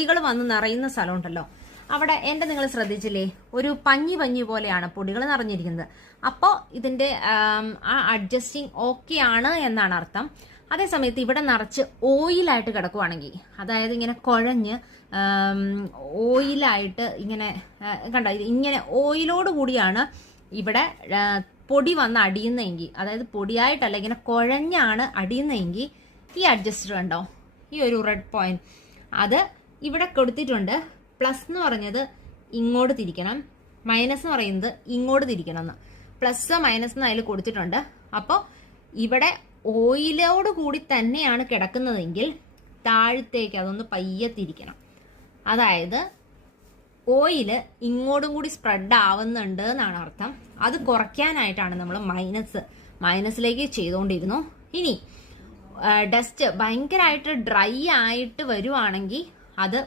പൊടികൾ വന്ന് നിറയുന്ന സ്ഥലം ഉണ്ടല്ലോ, അവിടെ എൻ്റെ നിങ്ങൾ ശ്രദ്ധിച്ചില്ലേ, ഒരു പഞ്ഞി പോലെയാണ് പൊടികൾ നിറഞ്ഞിരിക്കുന്നത്. അപ്പോൾ ഇതിന്റെ ആ അഡ്ജസ്റ്റിങ് ഓക്കെ ആണ് എന്നാണ് അർത്ഥം. അതേസമയത്ത് ഇവിടെ നിറച്ച് ഓയിലായിട്ട് കിടക്കുവാണെങ്കിൽ, അതായത് ഇങ്ങനെ കുഴഞ്ഞ് ഓയിലായിട്ട് ഇങ്ങനെ കണ്ടോ, ഇങ്ങനെ ഓയിലോട് കൂടിയാണ് ഇവിടെ പൊടി വന്ന് അടിയുന്നതെങ്കിൽ, അതായത് പൊടിയായിട്ടല്ല ഇങ്ങനെ കുഴഞ്ഞാണ് അടിയുന്നതെങ്കിൽ, ഈ അഡ്ജസ്റ്റർ കണ്ടോ, ഈ ഒരു റെഡ് പോയിന്റ് അത് ഇവിടെ കൊടുത്തിട്ടുണ്ട്. പ്ലസ് എന്ന് പറഞ്ഞത് ഇങ്ങോട്ട് തിരിക്കണം, മൈനസ് എന്ന് പറയുന്നത് ഇങ്ങോട്ട് തിരിക്കണം എന്ന്. പ്ലസ് മൈനസ് എന്ന് അതിൽ കൊടുത്തിട്ടുണ്ട്. അപ്പോൾ ഇവിടെ ഓയിലോട് കൂടി തന്നെയാണ് കിടക്കുന്നതെങ്കിൽ താഴത്തേക്ക് അതൊന്ന് പയ്യെ തിരിക്കണം. അതായത് ഓയില് ഇങ്ങോട്ടും കൂടി സ്പ്രെഡ് ആവുന്നുണ്ട് എന്നാണ് അർത്ഥം. അത് കുറയ്ക്കാനായിട്ടാണ് നമ്മൾ മൈനസിലേക്ക് ചെയ്തുകൊണ്ടിരുന്നു. ഇനി ഡസ്റ്റ് ഭയങ്കരമായിട്ട് ഡ്രൈ ആയിട്ട് വരുവാണെങ്കിൽ അത്